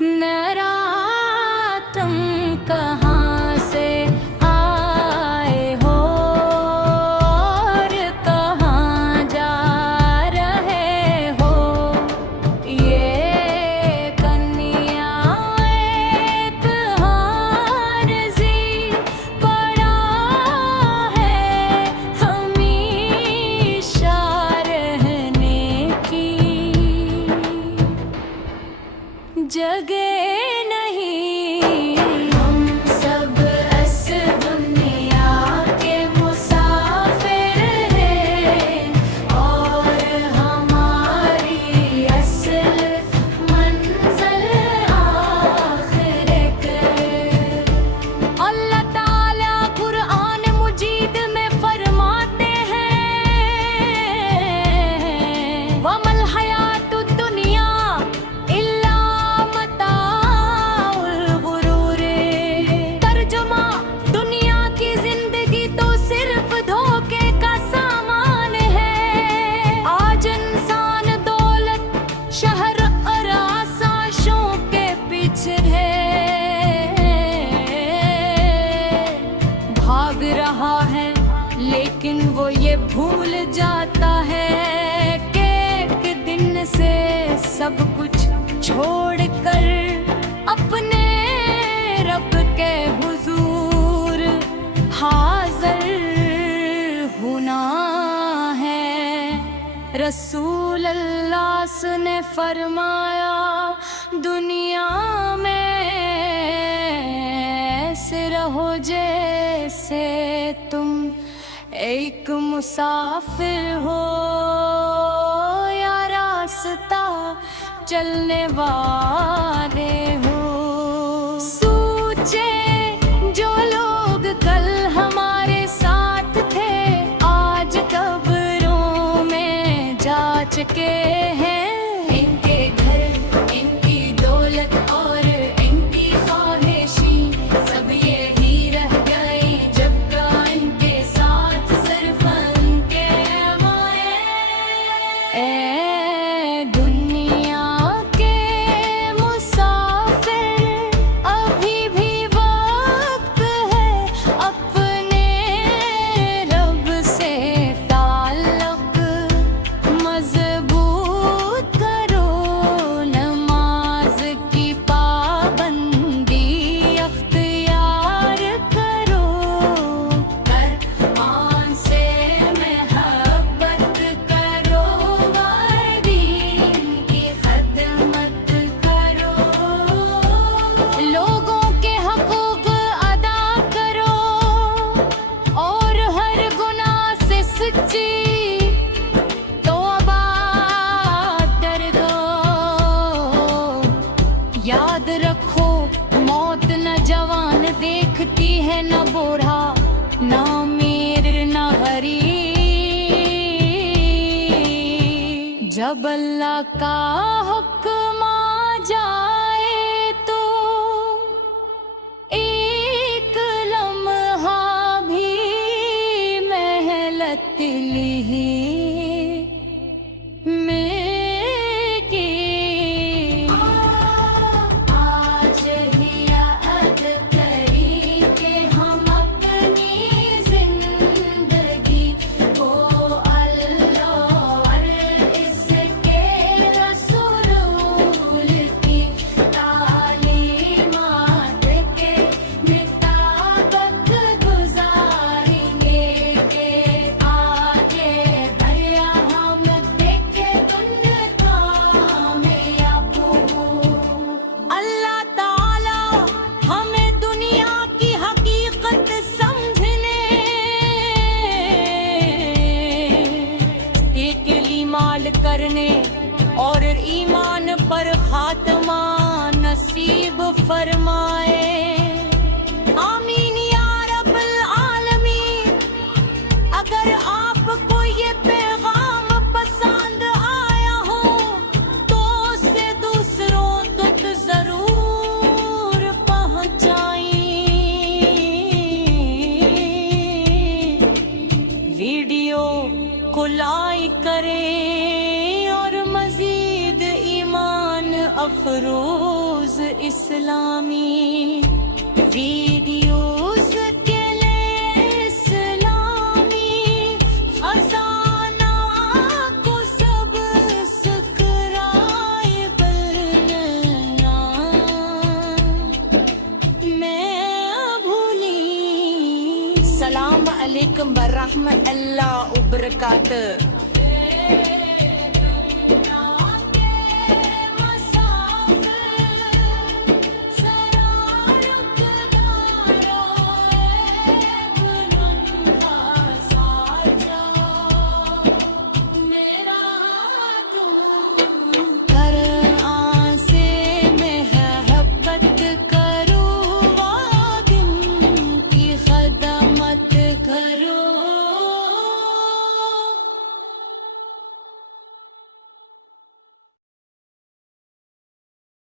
नरा तुम कहाँ से आए हो और कहाँ जा रहे हो। ये कन्या एक हारजी पड़ा है हमेशा रहने की जगह नहीं। हम सब इस दुनिया के मुसाफिर हैं और हमारी असल मंजिल आखिरत। अल्लाह ताला कुरान मुजीद में फरमाते हैं वमल हयातुद दुनिया इल्ला मताउल गुरूर। तर्जुमा दुनिया की जिंदगी तो सिर्फ धोखे का सामान है। आज इंसान दौलत शहर और आसाइशों के पीछे है भाग रहा है, लेकिन वो ये भूल जाता है कि एक दिन से सब कुछ छोड़कर अपने रब के हुजूर हाजिर होना है। रसूल अल्लाह ने फरमाया दुनिया में ऐसे रहो जैसे तुम एक मुसाफिर हो या रास्ता चलने वाले हो। सूचे जो लोग कल हमारे साथ थे आज कब्रों में जा चुके हैं। इनके घर इनकी दौलत और इनकी ख्वाहिशी सब यही रह गए जब का इनके साथ सिर्फ उनके माए। ए दुनिया के मुसाफिर अभी भी वक्त है अपने रब से ताल्लुक मजबूत करो। नमाज की पाबंदी अख्तियार करो। कुरान से महब्बत करो दीन की खिदमत करो। लोगों के हकूक अदा करो और हर गुनाह से सच्ची तौबा कर दो। याद रखो मौत न जवान देखती है न बूढ़ा न अमीर न गरीब। जब अल्लाह का हुक्म आ जाए तो एक लम्हा भी मेहनत ली में की। आज ही याद करी कि हम अपनी जिंदगी को अल्लाह और इसके रसूल की तालीमात के मुताबिक गुजारेंगे कि आगे बढ़िया हम देखे दुनिया में आपको। अल्लाह ताला हमें दुनिया की हकीकत समझने एक ईमान करने और ईमान पर खात्मा नसीब फरमाए। आमीन या रब्बल आलमीन। अगर आपको ये पैगाम पसंद आया हो तो उसे दूसरों तक जरूर पहुंचाएं। वीडियो को लाइक करें और मजीद ईमान افروز اسلامی ویڈیوز کے لیے اسلامی خزانہ کو سب سکرائب کرنا میں بھولی السلام علیکم ورحمۃ اللہ وبرکاتہ